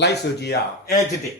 လိုက်ဆိုကြည့်ရအောင် adjective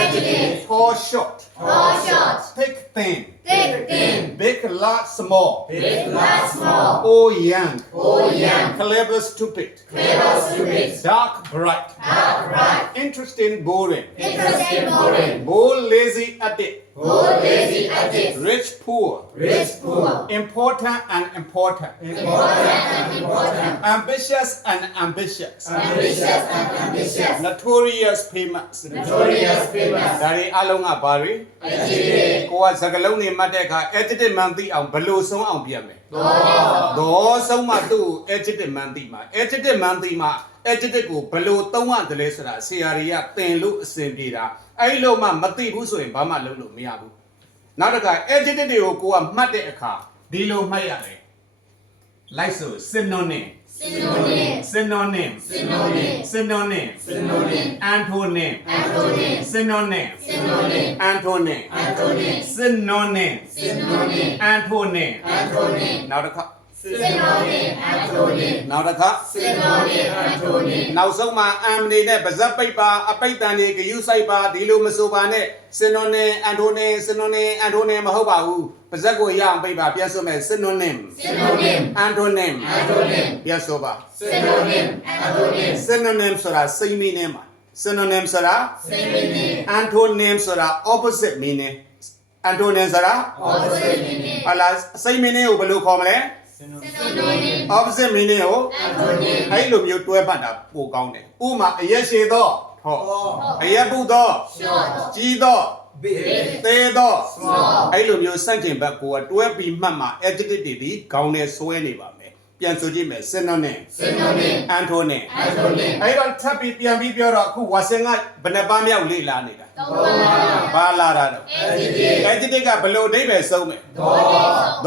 Adjective. tall short Tall, short. thick thin Thick, thin. big large small Big, large, small. old young Old, young. clever stupid Clever, stupid. dark bright Dark, bright. interesting boring Interesting, boring. bold lazy addict Bold, lazy, addict. rich poor Rich, poor. important and important Important and important. ambitious and ambitious Ambitious and ambitious. notorious famous Notorious, famous. ဒါတွေအလုံးကဘာတွေ Adjective. ကိုကစကလုံးတွေမှတ်တဲ့အခါ adjective မှန်သိအောင်ဘယ်လိုဆုံးအောင်ပြန်မယ် Door. ဒေါ်ဆုံးမှသူ့ကို adjective မှန်သိမှာ adjective မှန်သိမှာ adjective ကိုဘယ်လိုသုံးရတယ်လဲဆိုတာဆရာတွေကသင်လို့အဆင်ပြေတာအဲ့လိုမှမသိဘူးဆိုရင်ဘာမှလုပ်လို့မရဘူးနောက်တစ်ခါ adjective တွေကိုကိုကမှတ်တဲ့အခါဒီလိုမှတ်ရတယ်လိုက်ဆို synonym Synonym. synonym Synonym. synonym Synonym. antonym Antonym. synonym Synonym. antonym Antonym. synonym Synonym. antonym Antonym. နောက်တစ်ခါ Synonym. Antonym. နောက်တစ်ခါ Synonym. Antonym. နောက်ဆုံးမှာအမ်နေနဲ့ပါဇက်ပိတ်ပါအပိတ်တန်တွေဂယုစိုက်ပါဒီလိုမဆိုပါနဲ့ synonym antonym synonym antonym မဟုတ်ပါဘူးပါဇက်ကိုရအောင်ပိတ်ပါပြန်ဆိုမယ် synonym Synonym. antonym Antonym. ပြန်ဆိုပါ Synonym. Antonym. synonym ဆိုတာ same meaning မှာ synonym ဆိုတာ Same meaning. antonym ဆိုတာ opposite meaning antonym ဆိုတာ Opposite meaning. ဟာလား same meaning ကိုဘယ်လိုခေါ်မလဲ Synonym. opposite meaning ကို Antonym. အဲ့လိုမျိုးတွဲပတ်တာပိုကောင်းတယ်ဥပမာအရက်ရှည်တော့ဟောအရက်ပုတော့ Short. ကြီးတော့ Big. သေးတော့ Small. အဲ့လိုမျိုးစန့်ကျင်ဘက်ကိုတွဲပြီးမှတ်မှာ adjective တွေဒီခေါင်းနဲ့ဆွဲနေပါမယ်ပြန်ဆိုကြည့်မယ် synonym Synonym. antonym Antonym. အဲ့တော့ထပ်ပြီးပြန်ပြီးပြောတော့အခုဝါစင်ကဘယ်နှပန်းမြောက်လေ့လာနေတာ Door. ဘာလာတာတော့ Adjective. adjective ကဘယ်လိုအဓိပ္ပာယ်ဆုံးမယ် Door.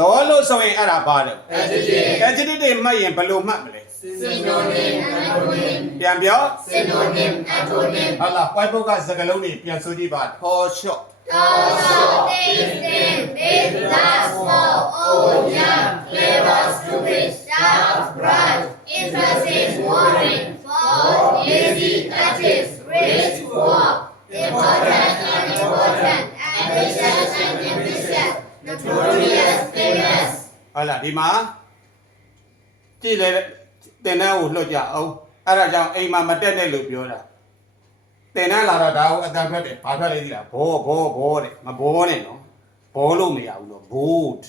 တော့လို့ဆိုရင်အဲ့ဒါပါတယ် Adjective. adjective တွေမှတ်ရင်ဘယ်လိုမှတ်မလဲ Synonym. Antonym. ပြန်ပြော Synonym. Antonym. ဟာလား white book ကစကားလုံးတွေပြန်ဆိုကြည့်ပါ tall short Tall, short, thick, thin, big, large, small, old, young, clever, stupid, dark, bright, interesting, boring, bold, lazy, active, rich, poor, important and important, ambitious and ambitious, notorious, famous. ဟာလားဒီမှာကြည့်လေတင်တန်းကိုလွှတ်ကြအောင်အဲ့ဒါကြောင့်အိမ်မှာမတက်နဲ့လို့ပြောတာတင်တန်းလာတော့ဒါကိုအတန်ထွက်တယ်ဘာထွက်လဲသိလားဘောတဲ့မဘောနဲ့နော်ဘောလို့မရဘူးနော် boat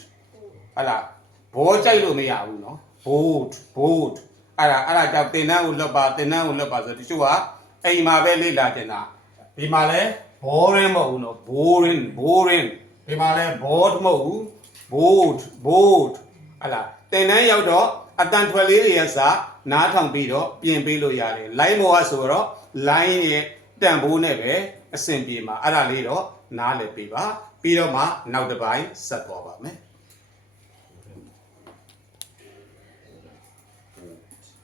ဟာလားဘောကြိုက်လို့မရဘူးနော် boat အဲ့ဒါကြောင့်တင်တန်းကိုလွှတ်ပါဆိုတချို့ကအိမ်မှာပဲလေ့လာတင်တာဒီမှာလဲ boring မဟုတ်ဘူးနော် boring ဒီမှာလဲ boat မဟုတ်ဘူး boat ဟာလားတင်တန်းရောက်တော့အတန်ထွက်လေးတွေရစနားထောင်ပြီးတော့ပြင်ပေးလို့ရတယ် line ဘောကဆိုတော့ line ရဲ့တန်ဖိုးနဲ့ပဲအဆင်ပြေမှာအဲ့ဒါလေးတော့နားလည်ပေးပါပြီးတော့မှနောက်တစ်ပိုင်းဆက်သွားပါမယ်